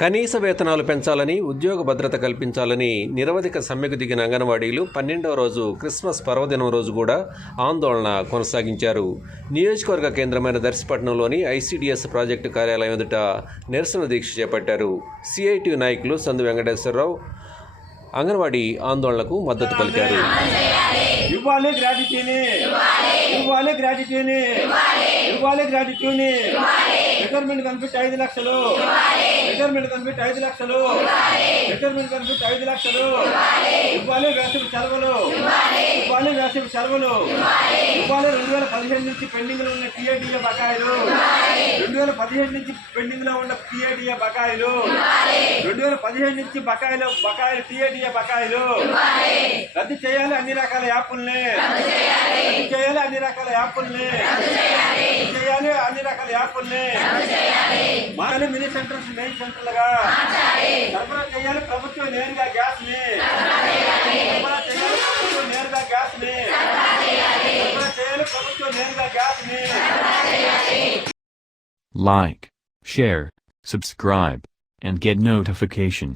కనీస వేతనాలు పెంచాలని ఉద్యోగ భద్రత కల్పించాలని నిరవధిక సమ్మెకు దిగిన అంగన్వాడీలు పన్నెండవ రోజు క్రిస్మస్ పర్వదినం రోజు కూడా ఆందోళన కొనసాగించారు. నియోజకవర్గ కేంద్రమైన దర్శపట్నంలోని ఐసీడీఎస్ ప్రాజెక్టు కార్యాలయం ఎదుట నిరసన దీక్ష చేపట్టారు. సిఐటి నాయకులు సందు వెంకటేశ్వరరావు అంగన్వాడీ ఆందోళనకు మద్దతు పలికారు. ఇవ్వాలి ఇవ్వాలి ఇవ్వాలి రిటైర్మెంట్ బెనిఫిట్ ఐదు లక్షలు. రిటైర్మెంట్ బెనిఫిట్ ఐదు లక్షలు. రిటైర్మెంట్ బెనిఫిట్ ఐదు లక్షలు. ఇవ్వాలి వేసవి సెలవులు. ఇవ్వాలి వేసవి సెలవులు. ఇవ్వాలి రెండు వేల పదిహేను నుంచి పెండింగ్లో ఉన్న టీఐడిఏ బకాయిలు. రెండు వేల పదిహేను నుంచి పెండింగ్లో ఉన్న టీఐడిఏ బకాయిలు. రెండు వేల పదిహేను నుంచి బకాయిలు బకాయిలు టీఐడిఏ బకాయిలు. రద్దు చేయాలి అన్ని రకాల యాప్ల్ని. రద్దు చేయాలి అన్ని రకాల యాప్ల్ని. చేయాలి అన్ని రకాల యాప్ల్ని మానే మినీ సెంటర్స్ మెయిన్ సెంటర్లుగా సరఫరా చేయాలి ప్రభుత్వం నేరుగా గ్యాస్ ని సరఫరా చేయాలి ప్రభుత్వం నేరుగా గ్యాస్ ని సరఫరా చేయాలి ప్రభుత్వం నేరుగా గ్యాస్ ని Like, share, subscribe, and get notification.